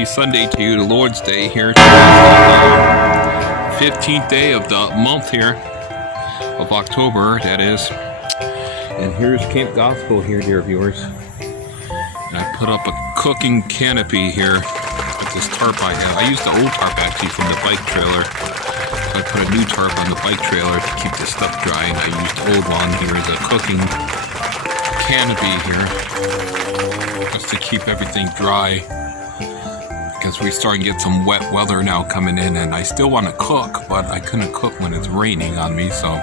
happy Sunday to you, the Lord's Day here. Today's the 15th day of the month here, of October, that is. And here's Camp Gospel here, dear viewers. And I put up a cooking canopy here with this tarp I have. I used the old tarp actually from the bike trailer. So I put a new tarp on the bike trailer to keep the stuff dry, and I used the old one here as a cooking canopy here, just to keep everything dry, because we're starting to get some wet weather now coming in, and I still want to cook, but I couldn't cook when it's raining on me. So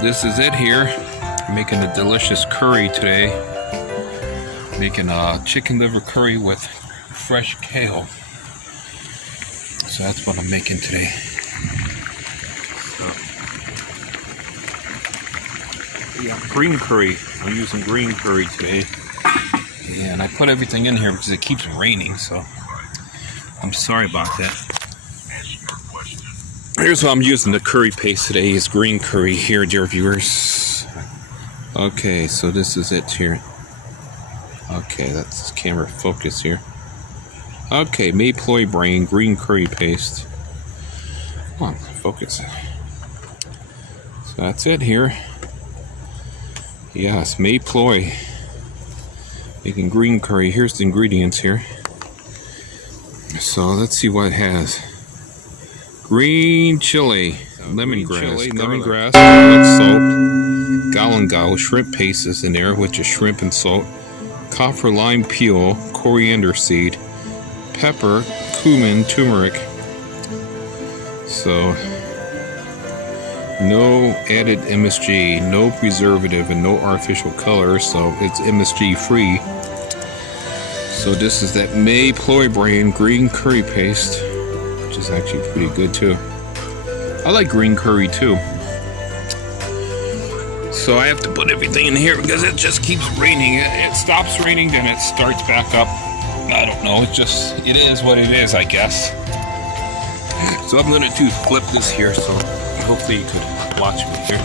this is it here. I'm making a delicious curry today, making a chicken liver curry with fresh kale. So that's what I'm making today. Yeah, green curry. I'm using green curry today. Yeah, and I put everything in here because it keeps raining, so I'm sorry about that. Here's what I'm using the curry paste today is green curry here, dear viewers. Okay, so this is it here. Okay, that's camera focus here. Okay, Mayploy brand green curry paste. Come on, focus. So that's it here. Yes, Mayploy making green curry. Here's the ingredients here. So let's see what it has. Green chili, lemongrass, garlic, salt, galangal, shrimp paste is in there, which is shrimp and salt, kaffir lime peel, coriander seed, pepper, cumin, turmeric. So no added MSG, no preservative, and no artificial color, so it's MSG free. So this is that Mayploy brand green curry paste, which is actually pretty good too. I like green curry too. So I have to put everything in here because it just keeps raining. It stops raining, then it starts back up. I don't know, it is what it is, I guess. So I'm gonna flip this here, so hopefully you could watch me here.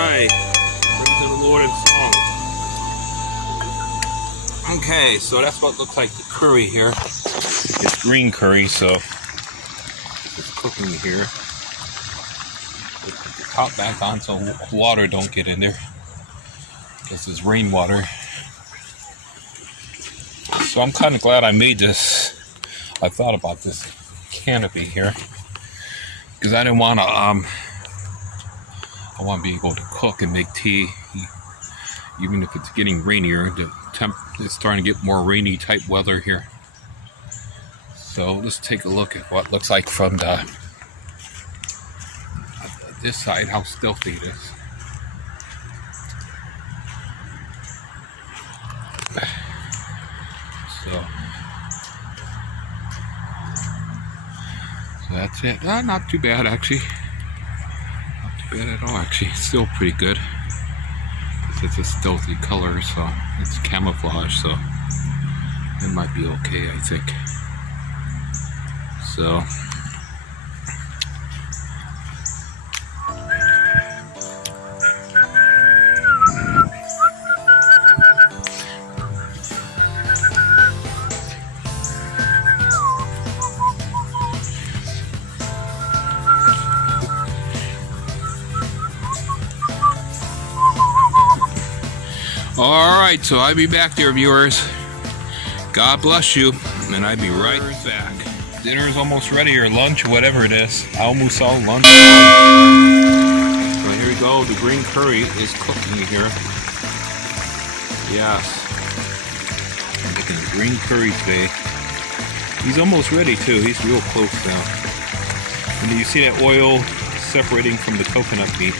Praise the Lord and song. Okay, so that's what it looks like the curry here. It's green curry, so it's cooking here. Put the top back on so water don't get in there. This is rainwater. So I'm kind of glad I made this. I thought about this canopy here because I didn't want to. I want to be able to cook and make tea, even if it's getting rainier. It's starting to get more rainy type weather here. So let's take a look at what it looks like from this side, how stealthy it is. So that's it. Not too bad actually. Bad at all actually. It's still pretty good. It's a stealthy color, so it's camouflage, so it might be okay, I think. So alright, so I'll be back there, viewers. God bless you, and I'll be right back. Dinner is almost ready, or lunch, or whatever it is. Almost all lunch. So here we go, the green curry is cooking here. Yes. I'm making a green curry today. He's almost ready too, he's real close now. And you see that oil separating from the coconut meat.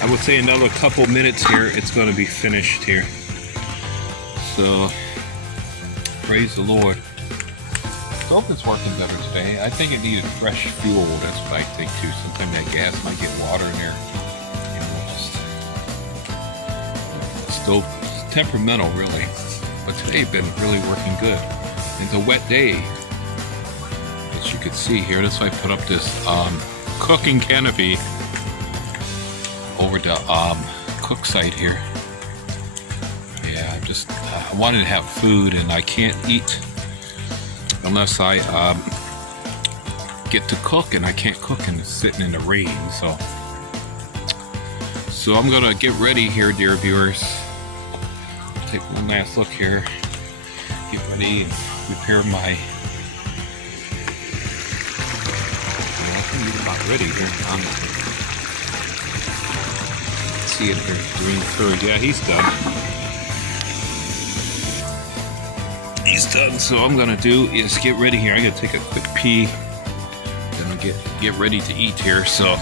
I would say another couple minutes here, it's going to be finished here. So, praise the Lord. Stove is working better today. I think it needed fresh fuel. That's what I think too. Sometimes that gas might get water in there. You know, just stove is temperamental really. But today been really working good. It's a wet day, as you can see here. That's why I put up this cooking canopy over the cook site here. Yeah, I wanted to have food, and I can't eat unless I get to cook, and I can't cook and it's sitting in the rain. So I'm gonna get ready here, dear viewers. Take one last look here, get ready and prepare my. I think we're about ready here. See it here, green curry. Yeah, he's done. He's done. So I'm gonna do is get ready here. I gotta take a quick pee. Then I'll get ready to eat here. So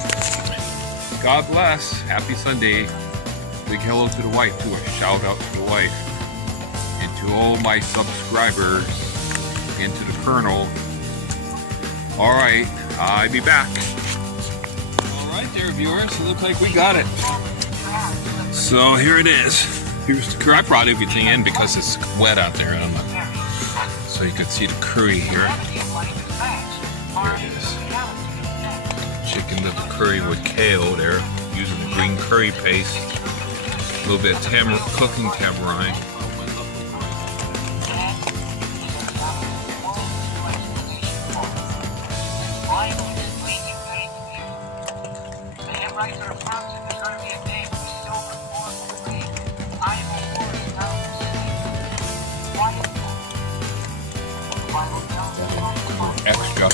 God bless. Happy Sunday. Big hello to the wife too. A shout out to the wife and to all my subscribers and to the Colonel. All right, I'll be back. All right, dear viewers. It looks like we got it. So here it is. Here's the curry. I brought everything in because it's wet out there. So you can see the curry here. Here it is. Chicken liver curry with kale there. Using the green curry paste. A little bit of cooking tamarind. Extra.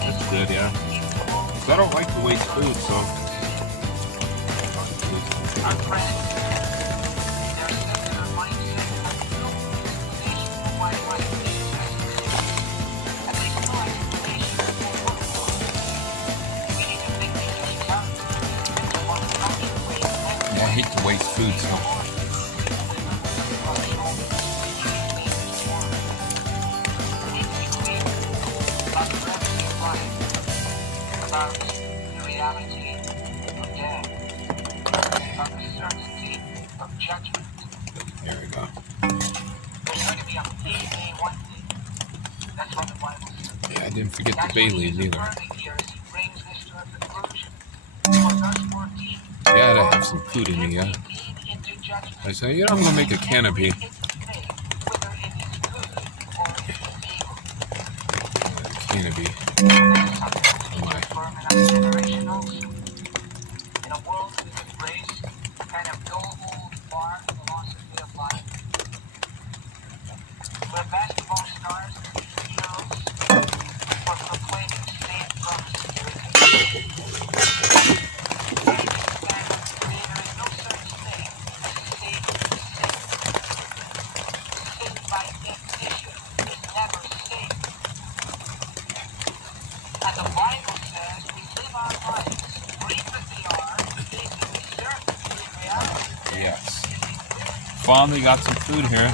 That's good, yeah. So I don't like to waste food, so. Yeah, I hate to waste food, so. About the reality of death, about the certainty of judgment. There we go. There's going to be a payday one day. That's what the Bible says. Yeah, I didn't forget the bay leaves either. Here as he brings this to a conclusion. For thus 14, Yeah, I have some food in me, yeah. I say, you know, I'm gonna make a canopy. Canopy. In a world that embrace kind of no hold bar philosophy of life, where basketball stars and heroes were proclaiming safe from security. There is no such thing as safe. Safe by definition is never safe. And the Bible says we live our lives, brief as they are, basically certain in reality. Yes. Finally got some food here.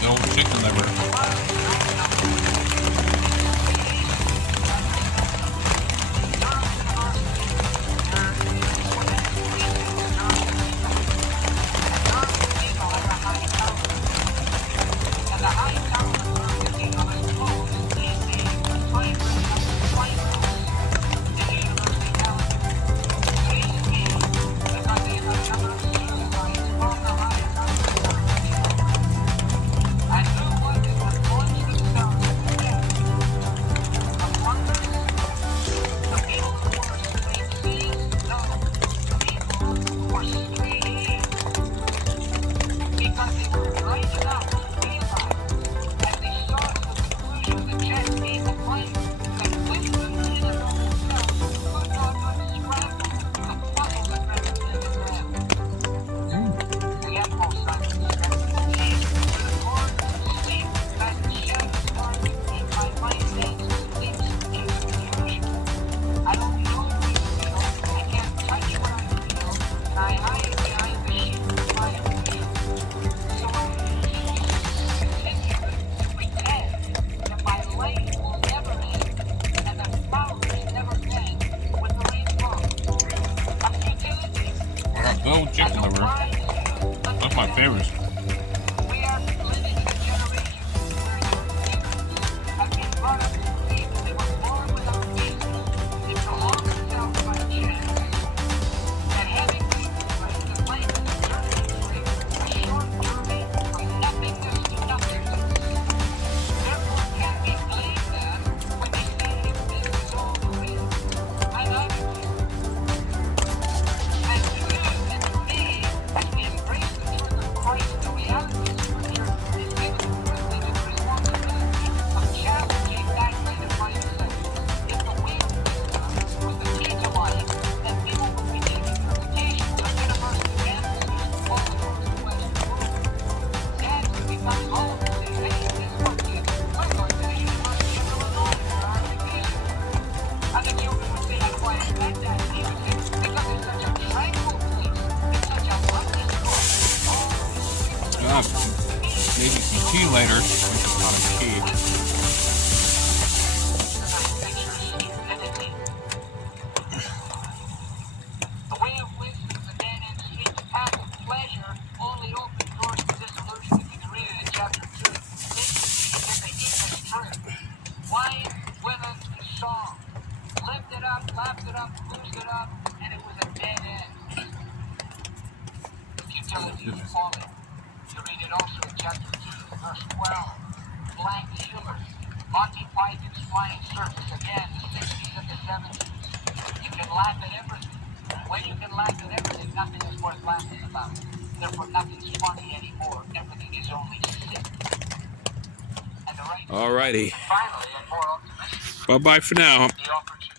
The old chicken liver. because they were bright enough to realize, as they saw to the conclusion that Jack gave the blame, that Winston in and of himself could not unscramble the puzzle that represented them. The utmost silence stepped the cage where the corridor of sleep that shadows dark to keep my mind dancing sleeps in confusion. I don't know what I feel, I can't touch what I feel, and I hide behind the sheet of my illusion. So I continue to pretend that my life will never end, and that flowers never bend with the rainbow. A futility. I got gold chicken liver. That's my favorite. We are living in a generation where young humans have been brought up to believe that they were born without reason. It belongs without by chance. That having realized that life is a journey free, a short journey from nothingness to nothingness. Therefore, can we blame them when they say if this is all there is, another is? And to you and to me, as we embrace the truth of Christ, the reality of Scripture is given the privilege and responsibility of challenging that kind of mindset. If the way of wisdom was the key to life, then people would be taking purifications on university campuses all across the Western world. Dads would be coming home and saying, hey, guess what, kid? We're going to the University of Illinois for our vacation. Other children would say, why is that, He would say, because it's such a tranquil place. It's such a lovely school. All Maybe some tea later. Make a pot of tea. The way of wisdom is a dead-end street. The path of pleasure only opens doors to disillusion. If you can read it in chapter 2. Basically, it's a heedless trip. Wine, women, and song. Lived it up, laughed it up, losed it up, and it was a dead end. Futility is falling. You read it also in chapter 2, verse 12. Blank humor. Monty Python's Flying Circus again, the 60s and the 70s. You can laugh at everything. When you can laugh at everything, nothing is worth laughing about. Therefore, nothing's funny anymore. Everything is only sick. And the right Alrighty. finally, and more optimistic, Bye bye for now. the opportunity.